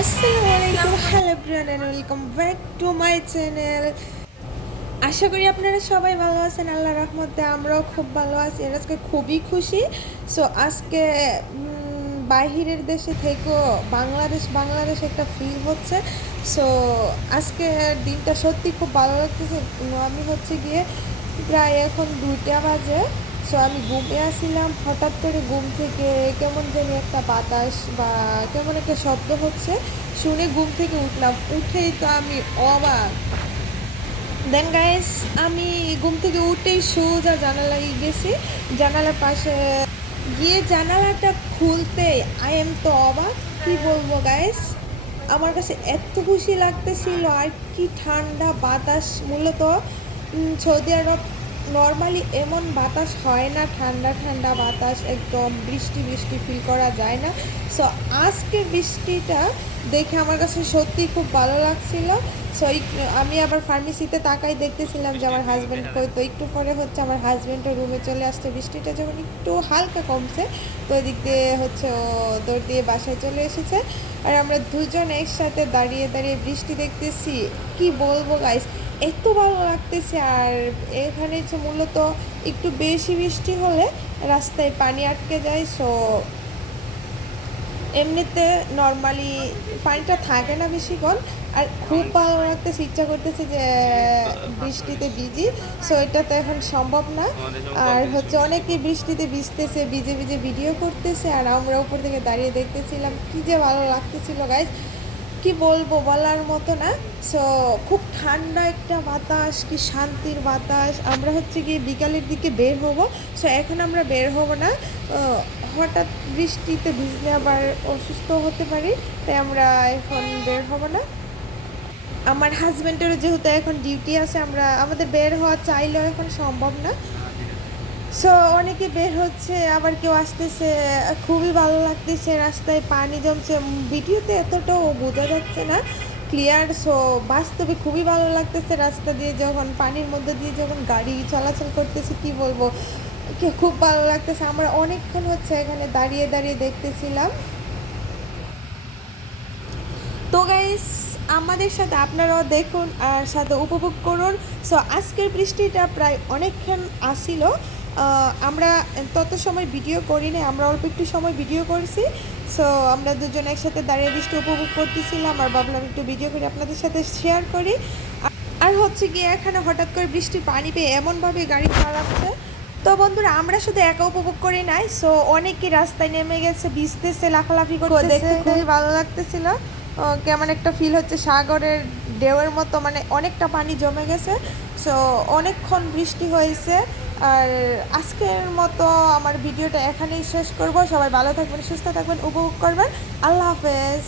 আসসালামু আলাইকুম, hello everyone and welcome back to my channel. আশা করি আপনারা সবাই ভালো আছেন। আল্লাহর রহমতে আমরাও খুব ভালো আছি। আর আজকে খুবই খুশি। সো আজকে বাহিরের দেশে থেকেও বাংলাদেশ একটা ফিল হচ্ছে। সো আজকে দিনটা সত্যি খুব ভালো লাগতেছে। আমি হচ্ছে গিয়ে প্রায় এখন 2টা বাজে। সো আমি ঘুমিয়ে আসছিলাম, হঠাৎ করে ঘুম থেকে কেমন জানি একটা বাতাস বা কেমন একটা শব্দ হচ্ছে শুনে ঘুম থেকে উঠলাম। উঠেই তো আমি অবাক। দেন গাইস, আমি ঘুম থেকে উঠেই সোজা জানালায় গেছি। জানালার পাশে গিয়ে জানালাটা খুলতেই আই এম তো অবাক। কি বলবো গাইস, আমার কাছে এত খুশি লাগতেছিল। আর কি ঠান্ডা বাতাস! মূলত সৌদি আরব নর্মালি এমন বাতাস হয় না, ঠান্ডা ঠান্ডা বাতাস, একদম বৃষ্টি বৃষ্টি ফিল করা যায় না। সো আজকের বৃষ্টিটা দেখে আমার কাছে সত্যি খুব ভালো লাগছিল। সো আমি আবার ফার্মেসিতে তাকাই দেখতেছিলাম যে আমার হাজব্যান্ড কই। তো একটু পরে হচ্ছে আমার হাজব্যান্ডের রুমে চলে আসছে। বৃষ্টিটা যখন একটু হালকা কমছে, তো ওই দিক দিয়ে হচ্ছে ও দৌড় দিয়ে বাসায় চলে এসেছে। আর আমরা দুজন একসাথে দাঁড়িয়ে দাঁড়িয়ে বৃষ্টি দেখতেছি। কি বলবো গাইস, এত ভালো লাগতেছে। আর এখানে হচ্ছে মূলত একটু বেশি বৃষ্টি হলে রাস্তায় পানি আটকে যায়। সো এমনিতে নর্মালি পানিটা থাকে না বেশিক্ষণ। আর খুব ভালো লাগতেছে, ইচ্ছা করতেছে যে বৃষ্টিতে ভিজি। সো এটা তো এখন সম্ভব না। আর হচ্ছে অনেকে বৃষ্টিতে ভিজতেছে, ভিজে ভিজে ভিডিও করতেছে, আর আমরা উপর থেকে দাঁড়িয়ে দেখতেছিলাম। কি যে ভালো লাগতেছিল গাইজ, কি বলবো, বলার মতো না। সো খুব ঠান্ডা একটা বাতাস, কি শান্তির বাতাস। আমরা হচ্ছে গিয়ে বিকালের দিকে বের হব। সো এখন আমরা বের হব না। হঠাৎ বৃষ্টিতে ভিজলে আবার অসুস্থ হতে পারি, তাই আমরা এখন বের হব না। আমার হাজব্যান্ডেরও যেহেতু এখন ডিউটি আছে, আমাদের বের হওয়া চাইলেও এখন সম্ভব না। সো অনেকে বের হচ্ছে, আবার কেউ আসতেছে। খুবই ভালো লাগতেছে। রাস্তায় পানি জমছে, ভিডিওতে এতটাও বোঝা যাচ্ছে না ক্লিয়ার। সো বাস্তবে খুবই ভালো লাগতেছে রাস্তা দিয়ে যখন পানির মধ্যে দিয়ে যখন গাড়ি চলাচল করতেছে। কি বলবো, খুব ভালো লাগতেছে। আমরা অনেকক্ষণ হচ্ছে এখানে দাঁড়িয়ে দাঁড়িয়ে দেখতেছিলাম। তো গাইস, আমাদের সাথে আপনারাও দেখুন আর সাথে উপভোগ করুন। সো আজকের বৃষ্টিটা প্রায় অনেকক্ষণ আসিল। আমরা তত সময় ভিডিও করি না, আমরা অল্প একটু সময় ভিডিও করেছি। সো আমরা দুজন একসাথে দাঁড়িয়ে বৃষ্টি উপভোগ করতেছিলাম, আর ভাবলাম একটু ভিডিও করে আপনাদের সাথে শেয়ার করি। আর হচ্ছে গিয়ে এখানে হঠাৎ করে বৃষ্টির পানি পেয়ে এমনভাবে গাড়ি চালাচ্ছে। তো বন্ধুরা, আমরা শুধু একা উপভোগ করি নাই, সো অনেকেই রাস্তায় নেমে গেছে, ভিজতেছে, লাফালাফি করতেছে। দেখতে খুবই ভালো লাগতেছিল। কেমন একটা ফিল হচ্ছে, সাগরের ঢেউয়ের মতো, মানে অনেকটা পানি জমে গেছে। সো অনেকক্ষণ বৃষ্টি হয়েছে। আর আজকের মতো আমার ভিডিওটা এখানেই শেষ করব। সবাই ভালো থাকবেন, সুস্থ থাকবেন, উপভোগ করবেন। আল্লাহ হাফেজ।